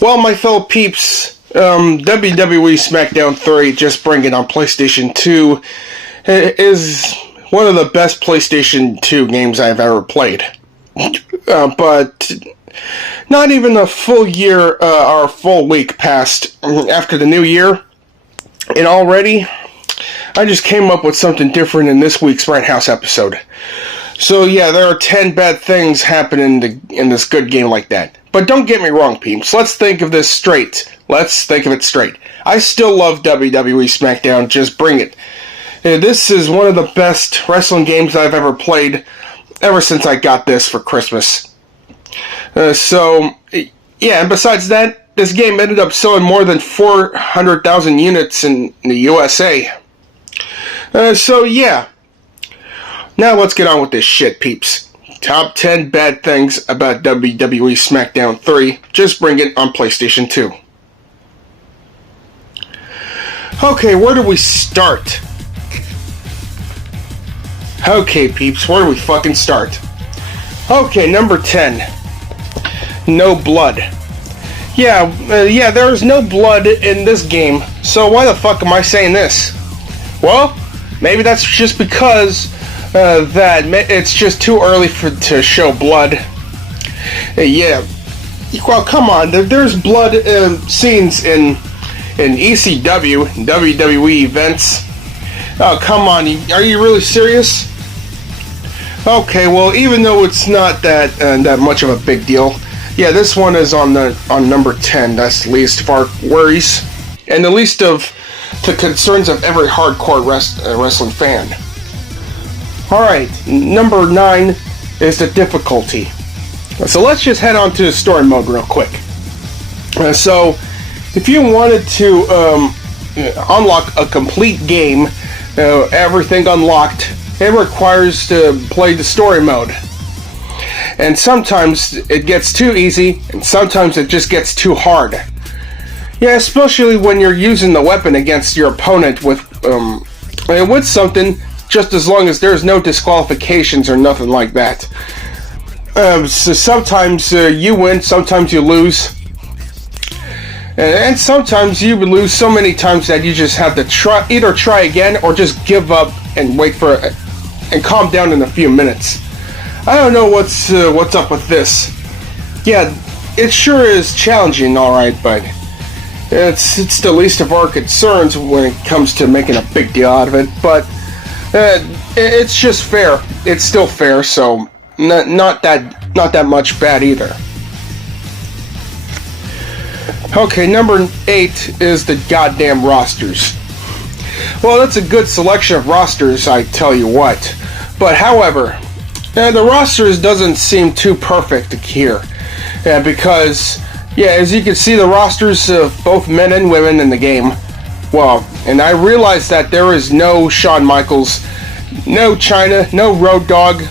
Well, my fellow peeps, WWE SmackDown 3, just bring it on PlayStation 2, is one of the best PlayStation 2 games I've ever played. But not even a full year or a full week passed after the new year, and already I just came up with something different in this week's Rant House episode. So yeah, there are 10 bad things happening in this good game like that. But don't get me wrong, peeps. Let's think of this straight. Let's think of it straight. I still love WWE SmackDown. Just bring it. This is one of the best wrestling games I've ever played ever since I got this for Christmas. Yeah, and besides that, this game ended up selling more than 400,000 units in the USA. So yeah. Now let's get on with this shit, peeps. Top 10 bad things about WWE SmackDown 3. Just bring it on PlayStation 2. Okay, where do we start? Okay, peeps, where do we fucking start? Okay, number 10. No blood. Yeah, there's no blood in this game, so why the fuck am I saying this? Well, maybe that's just because that it's just too early to show blood. Yeah. Well, come on. There's blood scenes in ECW, WWE events. Oh, come on. Are you really serious? Okay, well, even though it's not that much of a big deal, yeah, this one is on number 10. That's the least of our worries and the least of the concerns of every hardcore wrestling fan. Alright, number 9 is the difficulty. So let's just head on to the story mode real quick. So, if you wanted to unlock a complete game, everything unlocked, it requires to play the story mode. And sometimes it gets too easy, and sometimes it just gets too hard. Yeah, especially when you're using the weapon against your opponent with something, just as long as there's no disqualifications or nothing like that. So sometimes you win, sometimes you lose. And sometimes you lose so many times that you just have to either try again or just give up and wait for it and calm down in a few minutes. I don't know what's up with this. Yeah, it sure is challenging, alright, but it's the least of our concerns when it comes to making a big deal out of it. But it's just fair. It's still fair, so not that much bad either. Okay, number 8 is the goddamn rosters. Well, that's a good selection of rosters, I tell you what. But however, the rosters doesn't seem too perfect here, because as you can see, the rosters of both men and women in the game. Well, and I realized that there is no Shawn Michaels, no Chyna, no Road Dogg.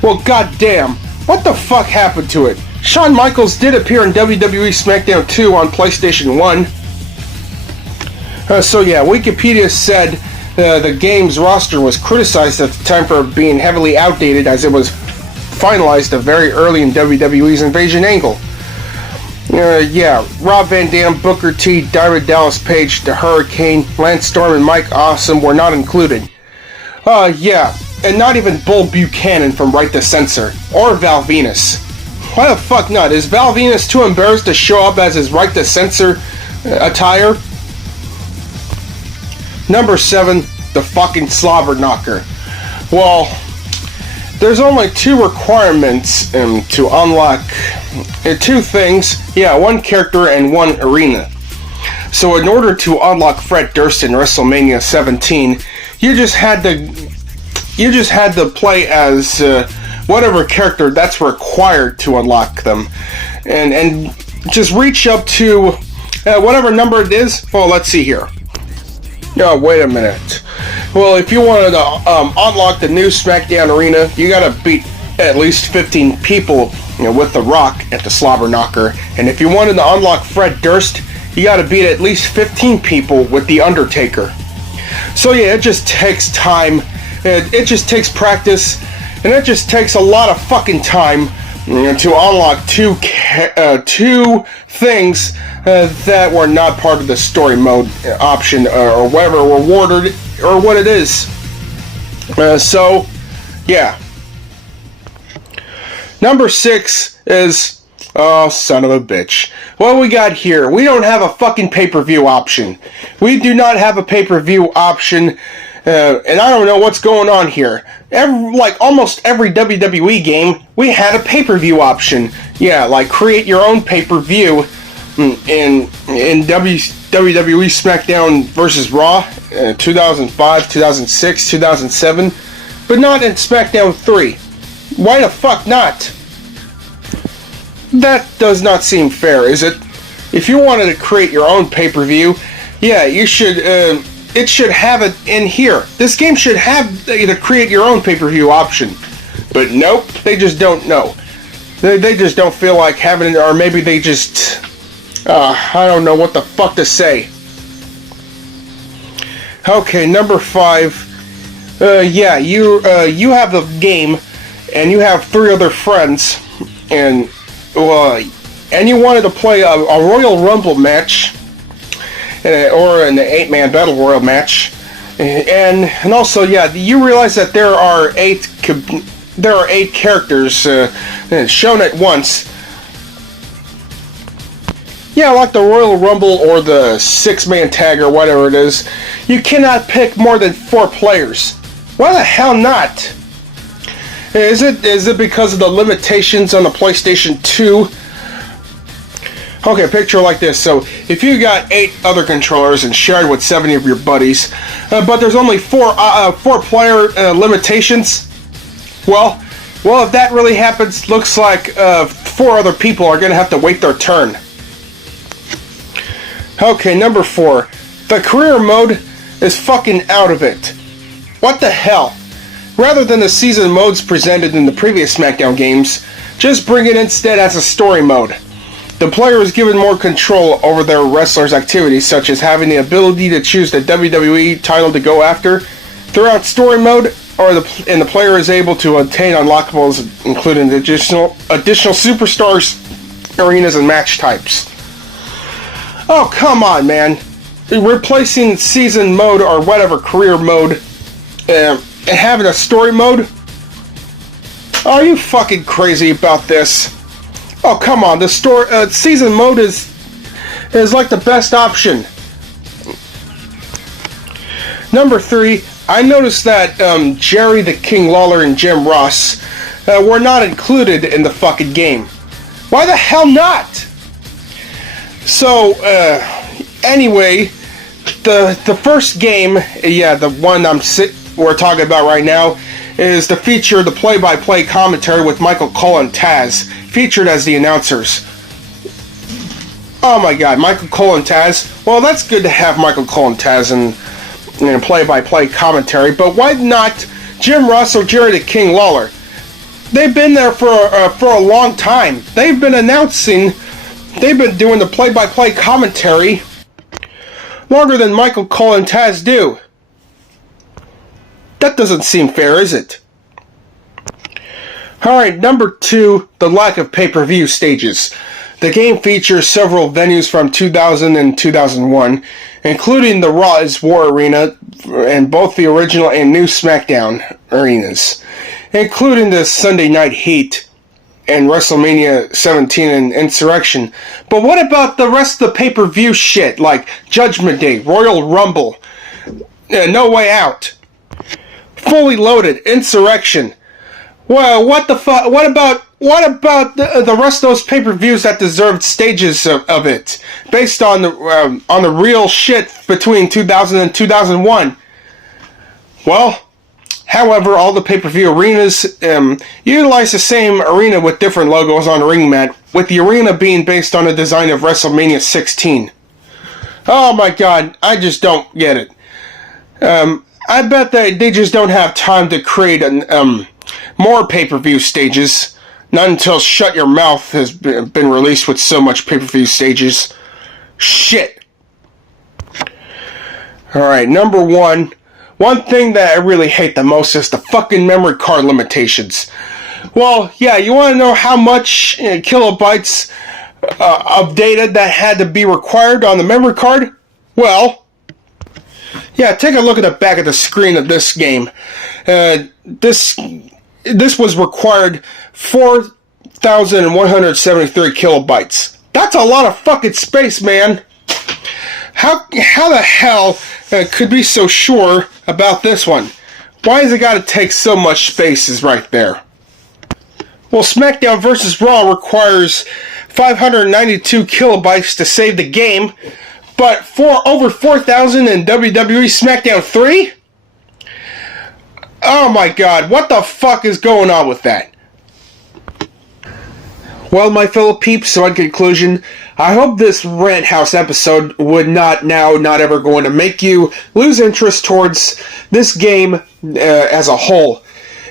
Well, goddamn, what the fuck happened to it? Shawn Michaels did appear in WWE SmackDown 2 on PlayStation 1. So yeah, Wikipedia said the game's roster was criticized at the time for being heavily outdated as it was finalized very early in WWE's Invasion angle. Rob Van Dam, Booker T, Diamond Dallas Page, The Hurricane, Lance Storm, and Mike Awesome were not included. And not even Bull Buchanan from Right to Censor, or Val Venus. Why the fuck not? Is Val Venus too embarrassed to show up as his Right to Censor attire? Number 7, the fucking slobber knocker. Well, there's only 2 requirements to unlock 2 things. Yeah, 1 character and 1 arena. So in order to unlock Fred Durst in WrestleMania 17, you just had to play as whatever character that's required to unlock them, and just reach up to whatever number it is. Well, let's see here. No, wait a minute. Well, if you wanted to unlock the new SmackDown arena, you gotta beat at least 15 people, with The Rock at the slobber knocker. And if you wanted to unlock Fred Durst, you gotta beat at least 15 people with The Undertaker. So yeah, it just takes time. It just takes practice, and it just takes a lot of fucking time to unlock two things that were not part of the story mode option or whatever, rewarded or what it is. So, yeah. Number 6 is, oh, son of a bitch. What we got here? We don't have a fucking pay-per-view option. We do not have a pay-per-view option, and I don't know what's going on here. Almost every WWE game, we had a pay-per-view option. Yeah, like create your own pay-per-view in WWE SmackDown vs. Raw, 2005, 2006, 2007, but not in SmackDown 3. Why the fuck not? That does not seem fair, is it? If you wanted to create your own pay-per-view, yeah, you should, it should have it in here. This game should have the create your own pay-per-view option. But nope, they just don't know. They just don't feel like having it, or maybe they just, I don't know what the fuck to say. Okay, number 5. Yeah, you have the game, and you have 3 other friends, and you wanted to play a Royal Rumble match, or an 8-man Battle Royal match, and also, yeah, you realize that there are 8 characters shown at once. Yeah, like the Royal Rumble or the 6-man tag or whatever it is, you cannot pick more than 4 players. Why the hell not? Is it because of the limitations on the PlayStation 2? Okay, picture like this. So, if you got 8 other controllers and shared with 70 of your buddies, but there's only 4 player limitations, well, if that really happens, looks like 4 other people are going to have to wait their turn. Okay, number 4. The career mode is fucking out of it. What the hell? Rather than the season modes presented in the previous SmackDown games, just bring it instead as a story mode. The player is given more control over their wrestlers' activities, such as having the ability to choose the WWE title to go after throughout story mode, and the player is able to obtain unlockables, including additional superstars, arenas, and match types. Oh, come on, man. Replacing season mode or whatever career mode and having a story mode? Are you fucking crazy about this? Oh, come on. The season mode is like the best option. Number 3, I noticed that Jerry the King Lawler and Jim Ross were not included in the fucking game. Why the hell not? So, anyway, the first game, yeah, the one we're talking about right now, is to feature the play-by-play commentary with Michael Cole and Taz, featured as the announcers. Oh my god, Michael Cole and Taz. Well, that's good to have Michael Cole and Taz in play-by-play commentary, but why not Jim Ross or Jerry the King Lawler? They've been there for a long time. They've been doing the play-by-play commentary longer than Michael Cole and Taz do. That doesn't seem fair, is it? Alright, number 2, the lack of pay-per-view stages. The game features several venues from 2000 and 2001, including the Raw's War Arena and both the original and new SmackDown arenas, including the Sunday Night Heat and WrestleMania 17 and Insurrection. But what about the rest of the pay-per-view shit, like Judgment Day, Royal Rumble, No Way Out, Fully Loaded, Insurrection? Well, what the fuck? What about the rest of those pay-per-views that deserved stages of it, based on the real shit between 2000 and 2001? Well, however, all the pay-per-view arenas utilize the same arena with different logos on the ring mat, with the arena being based on the design of WrestleMania 16. Oh my god, I just don't get it. I bet they just don't have time to create more pay-per-view stages. Not until Shut Your Mouth has been released with so much pay-per-view stages. Shit. Alright, number 1. One thing that I really hate the most is the fucking memory card limitations. Well, yeah, you want to know how much kilobytes of data that had to be required on the memory card? Well, yeah, take a look at the back of the screen of this game. This was required 4,173 kilobytes. That's a lot of fucking space, man. How the hell could be so sure about this one? Why has it got to take so much space is right there. Well, SmackDown vs. Raw requires 592 kilobytes to save the game, but for over 4,000 in WWE SmackDown 3? Oh my god, what the fuck is going on with that? Well, my fellow peeps, so in conclusion, I hope this Rant House episode would not ever going to make you lose interest towards this game as a whole.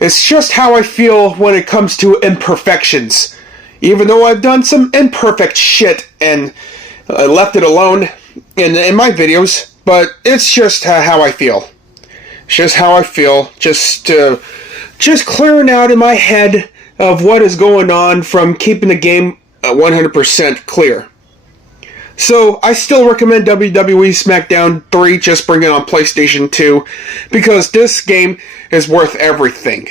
It's just how I feel when it comes to imperfections. Even though I've done some imperfect shit and left it alone in my videos, but it's just how I feel. It's just how I feel. Just clearing out in my head of what is going on from keeping the game 100% clear. So, I still recommend WWE SmackDown 3, just bring it on PlayStation 2, because this game is worth everything.